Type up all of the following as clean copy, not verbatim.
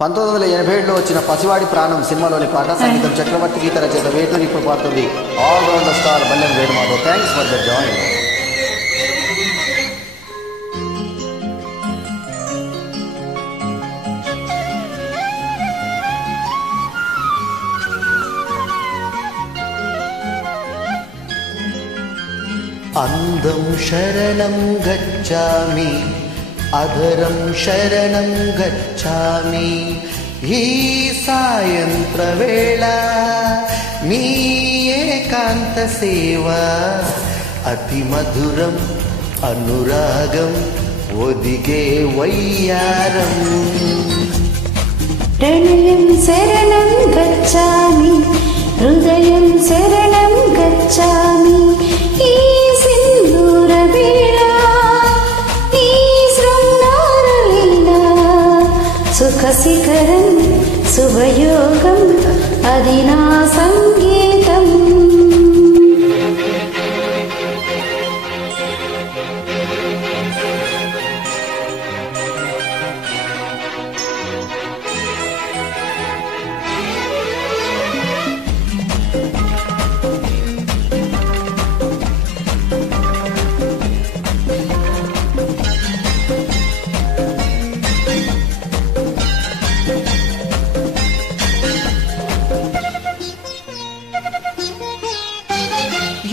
1987లో వచ్చిన పసివాడి ప్రాణం సినిమాలోని పాట సంగీతం చక్రవర్తి గీత రచయిత వేటూరి ఇప్పుడు పాడుతుంది all rounder star Ballem Venumadhav. Thanks for the join. అందం శరణం గచ్చామి అధరం శరణం గచ్చామి ఈ సాయంత్ర వేళ నీ ఏకాంత సేవ అతి మధురం అనురాగం ఒదిగే వయ్యారం. ప్రణయం శరణం గచ్చామి హృదయం శరణం గచ్చామి ఈ సింధూర వేళ ఈ శృంగార లీల సుఖ శిఖరం శుభయోగం అది నా సంగీతం.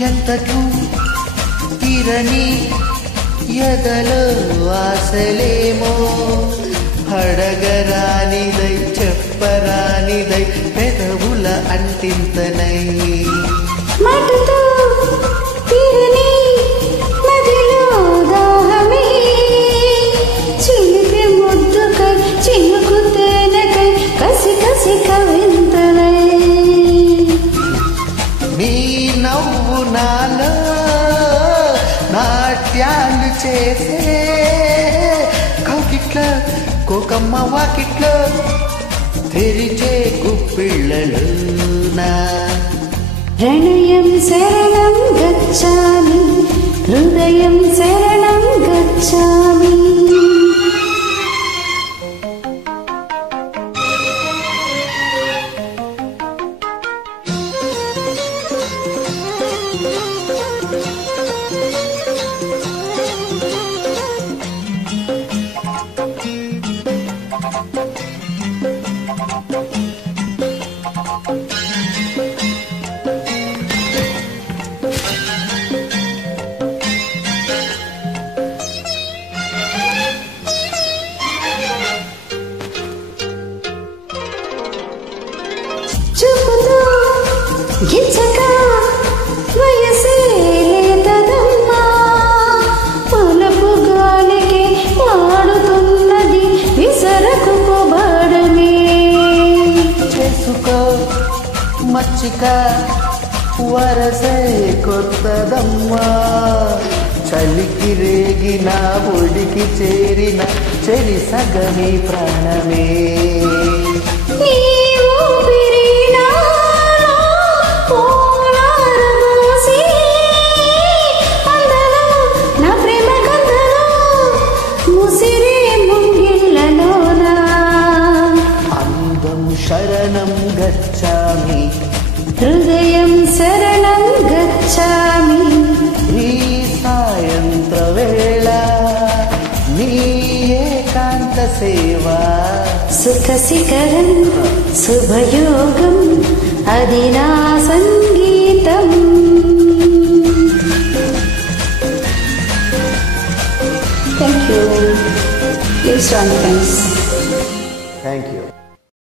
ఎంతకు తీరని ఎదలో ఆశలేమో అడగరానిదై చెప్పరానిదై పెదవుల అంటింతనై మాటతో తీరని నదిలో దాహమే చిలిపి ముద్దుకై చినుకు తేనెకై కసి కసి కవింతలై నీ నవ్వు నాలో నాట్యాలు చేసే కౌకిట్ల కోకమ్మ వాకిట్లో తెరిచే గుప్పిళ్ళలు నా. ప్రణయం శరణం గచ్చామి హృదయం శరణం గచ్చామి. చూపుతో గిచ్చక వయసే లేదమ్మా పొలపు గాలికి వాడుతున్నది విసరకు పొబడమే. చేసుకో మచ్చిక వరసే కొత్తదమ్మా చలికి రేగిన ఒడికి చేరిన చెలి సగమి ప్రాణమే. అందం శరణం గచ్చామి హృదయం శరణం గచ్చామి ఈ సాయంత్ర వేళ నీ ఏకాంత సేవ సుఖ శిఖరం శుభయోగం అది నా సంగీతం. Thank you. Please join the friends. Thank you.